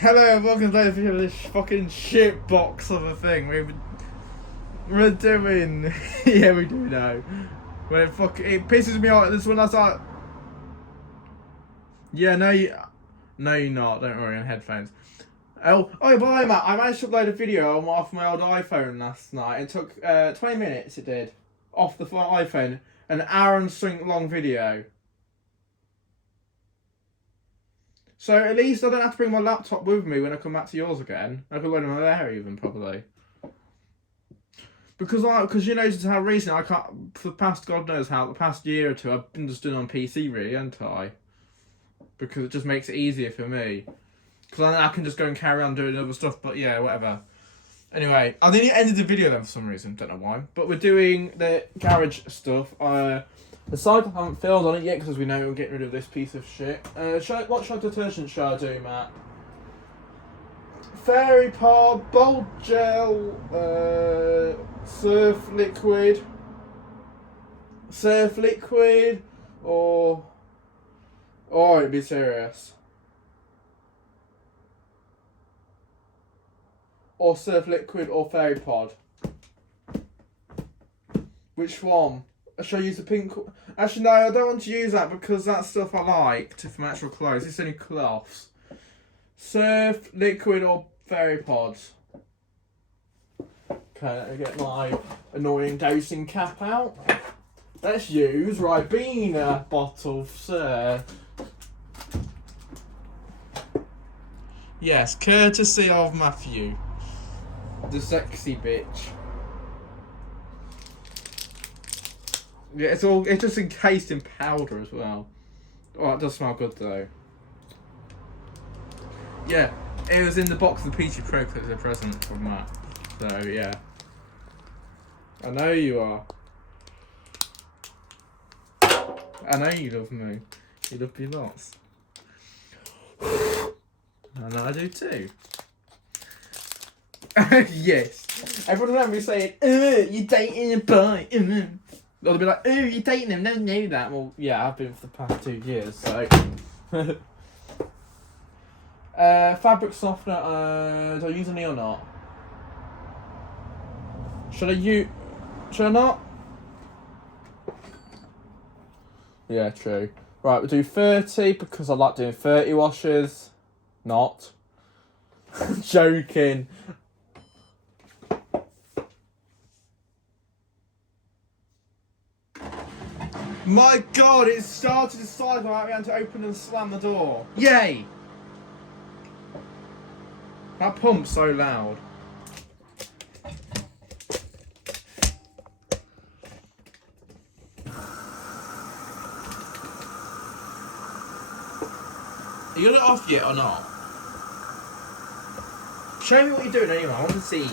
Hello and welcome to another video of this fucking shit box of a thing. We're doing. Yeah, we do know. When it pisses me off. This one that's like. Yeah, no, you're not. Don't worry, on headphones. Bye, Matt. I managed to upload a video off my old iPhone last night. It took 20 minutes. It did off the iPhone, an hour and something long video. So at least I don't have to bring my laptop with me when I come back to yours again. I could load them there even, probably. Because you notice how recent I can't, for the past, God knows how, the past year or two, I've been just doing on PC really, haven't I? Because it just makes it easier for me. Because I can just go and carry on doing other stuff, but yeah, whatever. Anyway, I think it ended the video then for some reason, don't know why. But we're doing the garage stuff. The side I haven't filmed on it yet because we know we're getting rid of this piece of shit. What detergent should I do, Matt? Fairy Pod, Bold Gel, Surf Liquid, or it'd be serious. Or Surf Liquid or Fairy Pod. Which one? Should I use the pink? Actually, no, I don't want to use that because that's stuff I like for my actual clothes. It's only cloths. Surf, Liquid, or Fairy Pods. Okay, let me get my annoying dosing cap out. Let's use Ribena bottle, sir. Yes, courtesy of Matthew, the sexy bitch. Yeah, it's just encased in powder as well. Oh, it does smell good though. Yeah, it was in the box of the Peachy Pro because it's a present from Matt. So yeah. I know you are. I know you love me. You love me lots. I know I do too. Yes. Everyone around me saying, you're dating a boy. They'll be like, oh, you're dating him, never knew that. Well, yeah, I've been for the past 2 years, so. Fabric softener, do I use any or not? Should I not? Yeah, true. Right, we'll do 30 because I like doing 30 washes. Not. Joking. My God, it started to slide without me having to open and slam the door. Yay! That pump's so loud. Are you got it off yet or not? Show me what you're doing anyway, I want to see.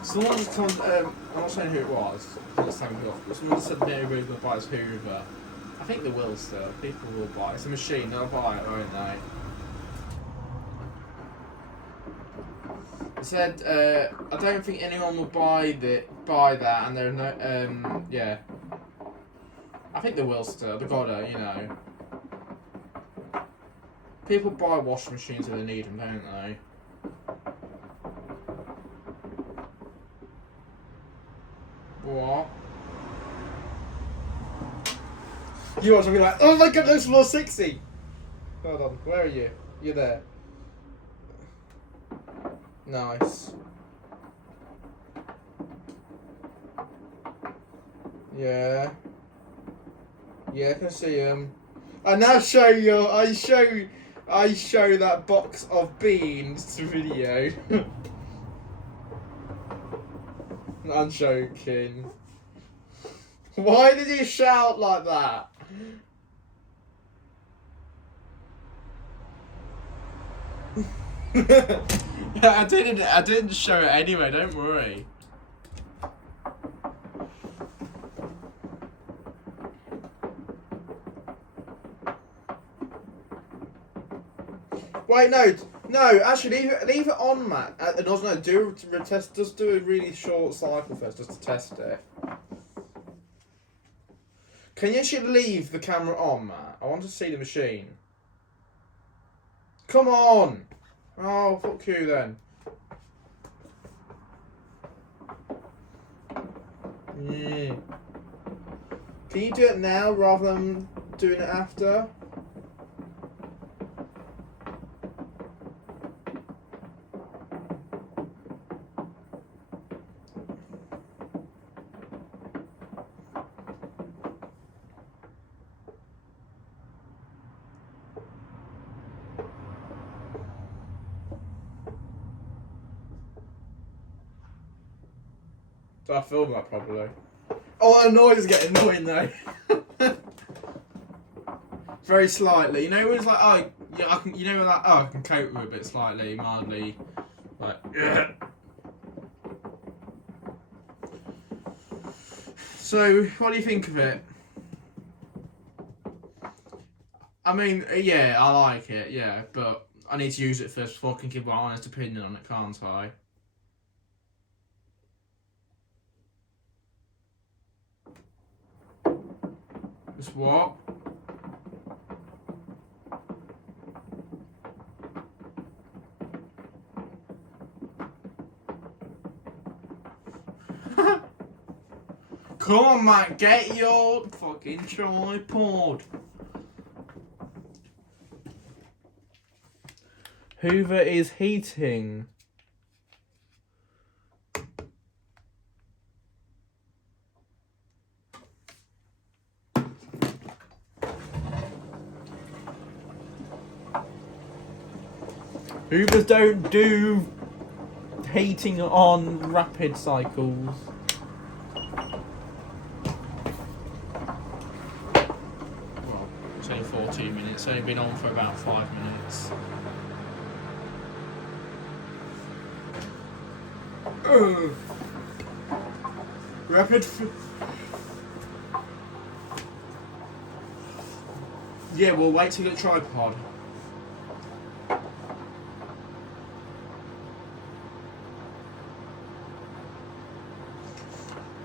Someone told, I'm not saying who it was, let's take it off, but someone said everybody's going to buy his Hoover. I think they will still, people will buy it. It's a machine, they'll buy it, won't they? It said, I don't think anyone will buy that, and there are no, yeah. I think they will still, they've gotta, you know. People buy washing machines if they need them, don't they? What? You watch and be like, oh my God, those floor 60! Hold on, where are you? You're there. Nice. Yeah. Yeah, I can see him. I now show you, I show that box of beans to video. I'm joking. Why did you shout like that? I didn't show it anyway, don't worry. Wait, no, actually leave it on, Matt. No, just do a really short cycle first, just to test it. Can you actually leave the camera on, Matt? I want to see the machine. Come on! Oh, fuck you then. Can you do it now rather than doing it after? Did I film that properly? Oh, the noise is getting annoying though. Very slightly. You know when it's like, oh, yeah, I can. You know when like, oh, I can cope with it slightly, mildly, like. Yeah. So, what do you think of it? I mean, yeah, I like it, yeah, but I need to use it first before I can give my honest opinion on it, can't I? It's what? Come on, Matt, get your fucking tripod. Hoover is heating. Hoovers don't do heating on rapid cycles. Well, it's only 14 minutes. It's only been on for about 5 minutes. Rapid. Yeah, we'll wait till you get a tripod.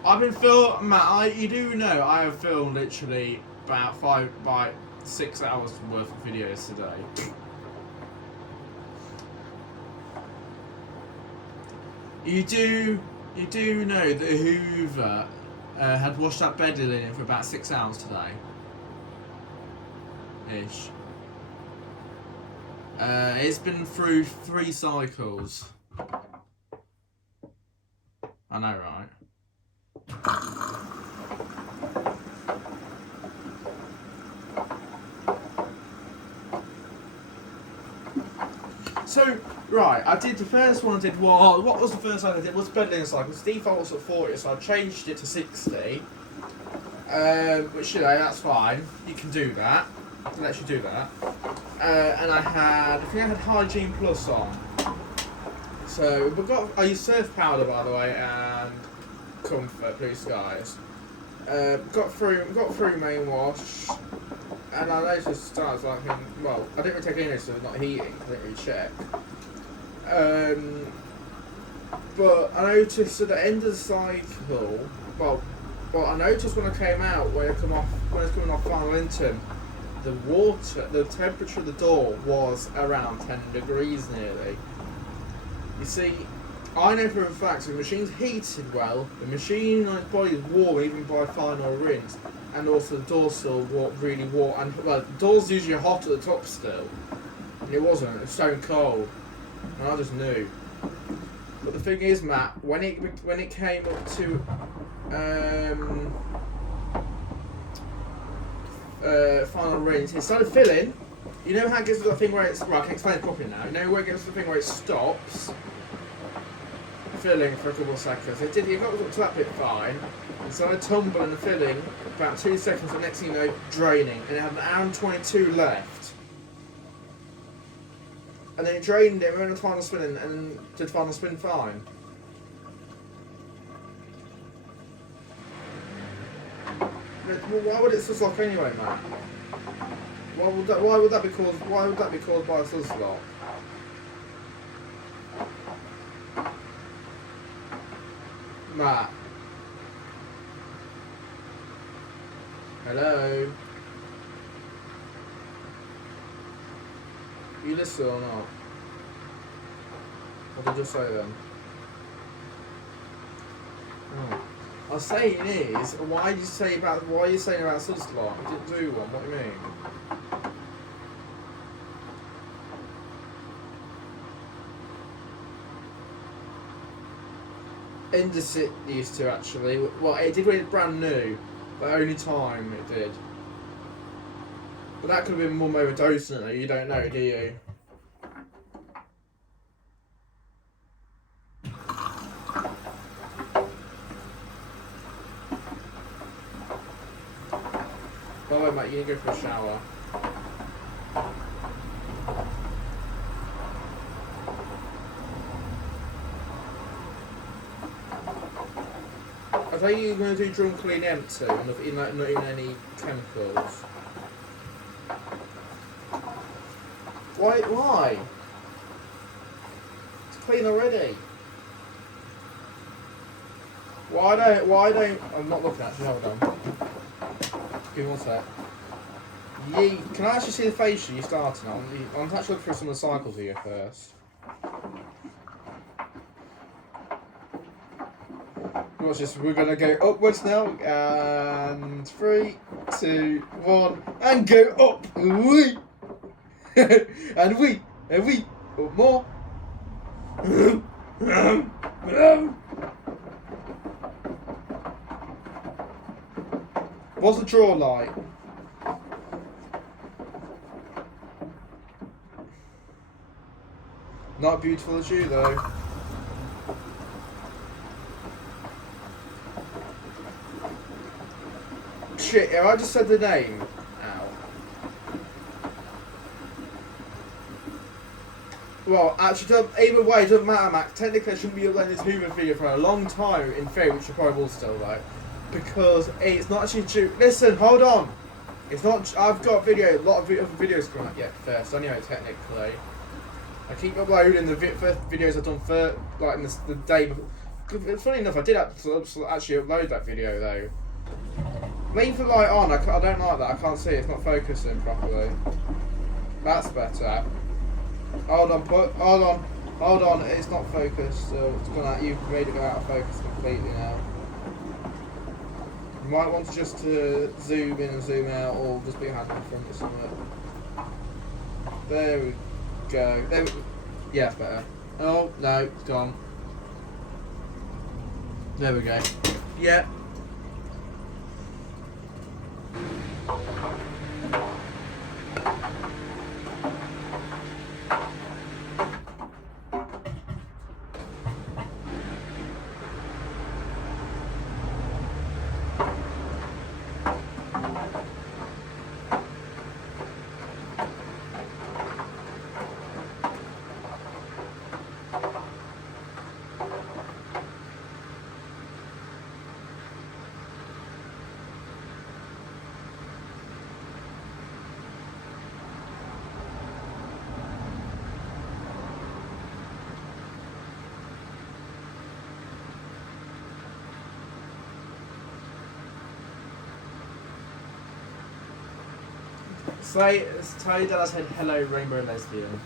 I've been filming, Matt. You do know I have filmed literally about 6 hours worth of videos today. You do know that Hoover had washed that bed linen for about 6 hours today. Ish. It's been through 3 cycles. I know, right? So, right, I did the first one I did was, what was the first one I did? Was bed linen cycle. Its default was at 40, so I changed it to 60. Which, you know, that's fine. You can do that. It lets you do that. And I think I had Hygiene Plus on. So, I used Surf Powder, by the way, and Comfort, Blue Skies. Got through main wash, and I noticed I was like, well, I didn't really take any notice of it not heating, I didn't really check. But I noticed at the end of the cycle, well, I noticed when I came out, when it's coming off Final Intim, the temperature of the door was around 10 degrees nearly. You see, I know for a fact, if the machine's heated well, the machine body is warm even by final rinse, and also the door's still really warm, and well, the door's usually hot at the top still, and it wasn't, it was stone cold, and I just knew. But the thing is, Matt, when it came up to final rinse, it started filling. You know how it gets to the thing where it's, well, I can explain it properly now, you know where it gets to the thing where it stops filling for a couple of seconds. It got up to that bit fine, and so I tumbled and filling about 2 seconds, the next thing you know, draining, and it had an hour and 22 left. And then it drained it, we went on the final spin and then did final spin fine. Well, why would it suslock anyway, man? Why would that be caused by a suslock? Matt. Hello? You listen or not? What did I just say then? Oh. I was saying is, why are you saying about suslock? You didn't do one, what do you mean? Indesit used to actually. Well, it did when it was brand new. The only time it did. But that could have been more overdosing it, you don't know, do you? By the way, mate, you need to go for a shower. I thought you were going to do drum clean empty, and not even any chemicals. Why? It's clean already. Why don't... I'm not looking actually, hold on. Give me one sec. Can I actually see the face you're starting on? I'm actually looking through some of the cycles here first. Watch this, we're going to go upwards now. And 3, 2, 1, and go up! Wee! and we, up more. What's the draw like? Not beautiful as you though. Shit, have I just said the name? Ow. Well, actually, either way, it doesn't matter, Max. Technically, I shouldn't be uploading this Hoover video for a long time, in theory, which I probably will still, though. Because it's not actually due. Listen, hold on. It's not. I've got a lot of other videos coming up yet first, anyway, technically. I keep uploading the first videos I've done for, like, in the day before. Funny enough, I did actually upload that video, though. Leave the light on, I don't like that, I can't see it, it's not focusing properly. That's better. Hold on, it's not focused, so it's gone out, you've made it go out of focus completely now. You might want to just zoom in and zoom out, or just be hand in front or something. There we go. Yeah, it's better. Oh, no, it's gone. There we go. Yep. Tell your dad I said hello, rainbow lesbian.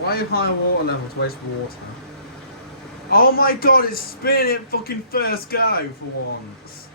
Why are high water levels waste water? Oh my god, it's spinning at fucking first go for once.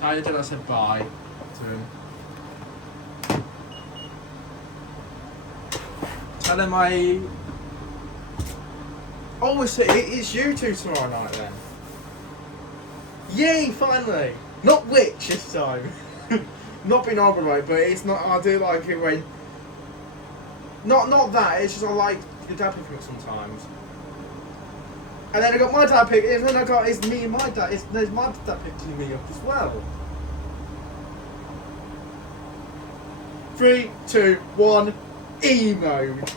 Tyler did I said bye to him. Tell him I... Oh, it's you two tomorrow night then. Yay, finally! Not witch this time. Not being right, but it's not. I do like it when. Not that. It's just I like the dad picking up sometimes. And then I got my dad picking, and then I got it's me and my dad. There's my dad picking me up as well. 3, 2, 1, E mode.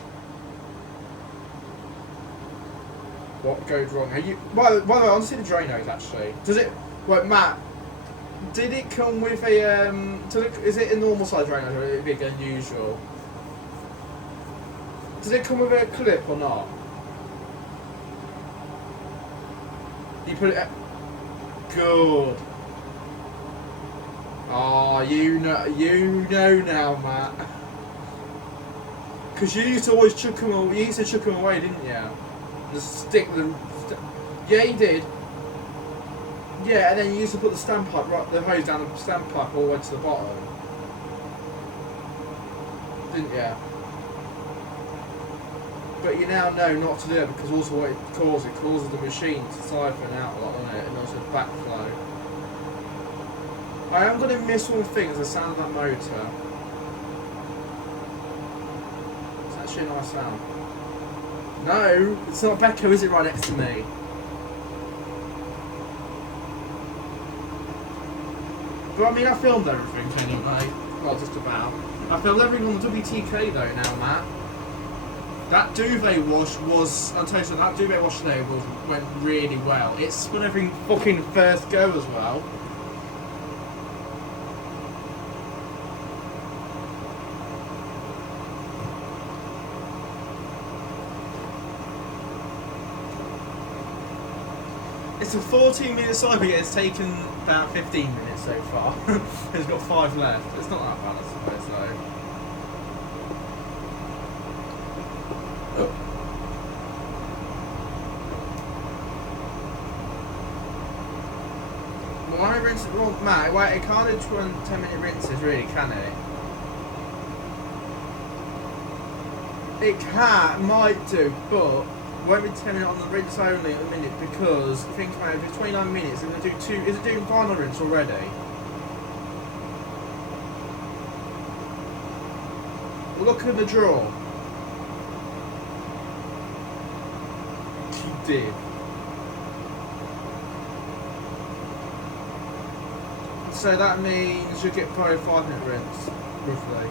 What goes wrong? Are you? By the way, I want to see the Drano's actually. Does it? Wait, Matt. Did it come with a is it a normal size Drano or is it big unusual? Does it come with a clip or not? You put it. Good. Oh, you know now, Matt. Because you used to always chuck them. You used to chuck them away, didn't you? Just stick them. Yeah, you did. Yeah, and then you used to put the stand pipe, right, the hose down the stand pipe all the way to the bottom. Didn't you? But you now know not to do it because also what it causes the machine to siphon out a lot on it and also backflow. I am going to miss one thing is the sound of that motor. It's actually a nice sound. No, it's not Becco, is it, right next to me? But I mean, I filmed everything anyway. Well, just about. I filmed everything on the WTK though now, Matt. That duvet wash was, I'll tell you something, that duvet wash today went really well. It spun everything fucking first go as well. It's a 14-minute cycle, yet it's taken about 15 minutes so far. It's got 5 left. It's not that bad, I suppose, though. Why rinse it? Well, Matt, wait, it can't do 10-minute rinses, really, can it? It might do, but won't be 10 minutes on the rinse only at the minute because think about it, if it's 29 minutes, it's going to do 2. Is it doing final rinse already? Look at the draw. She did. So that means you get probably a 5-minute rinse, roughly.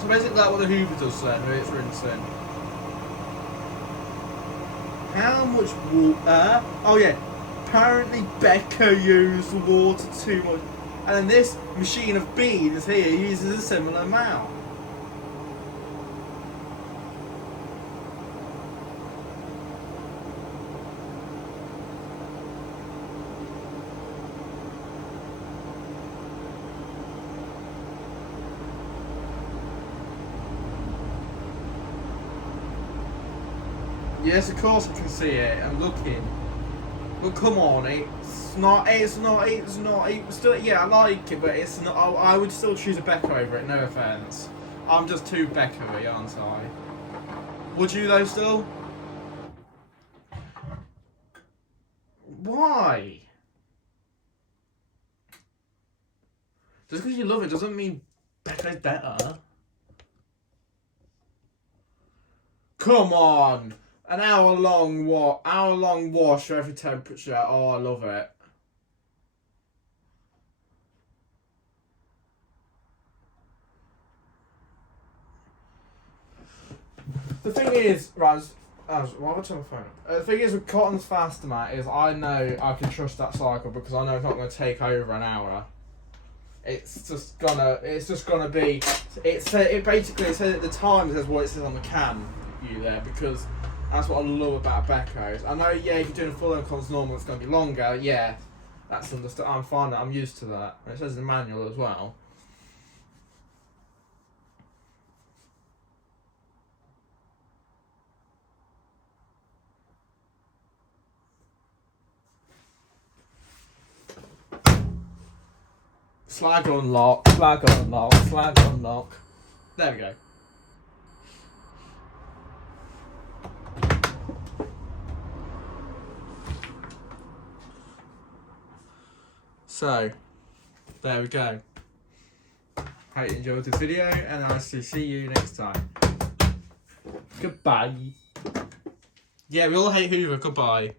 So basically that's what the Hoover does then, where it's rinsing. How much water? Oh yeah, apparently Becco used the water too much. And then this machine of beans here uses a similar amount. Yes, of course I can see it. I'm looking. But come on, it's not, still, yeah, I like it, but it's not, I would still choose a Becco over it, no offence. I'm just too Becco-y, aren't I? Would you though still? Why? Just because you love it doesn't mean Becco's better. Come on! An hour-long wash for every temperature. Oh, I love it. The thing is, Raz, why have I turned my phone up? The thing is with Cotton's Fastomat is I know I can trust that cycle because I know it's not going to take over an hour. It's just gonna be. It basically says at the time it says what it says on the can. You there because. That's what I love about Becco's. I know, yeah, if you're doing a full on cons normal, it's going to be longer, yeah. That's understood. I'm fine. I'm used to that. And it says in the manual as well. Slag unlock, slag unlock, slag unlock. There we go. So, there we go. Hope you enjoyed the video, and I'll see you next time. Goodbye. Yeah, we all hate Hoover. Goodbye.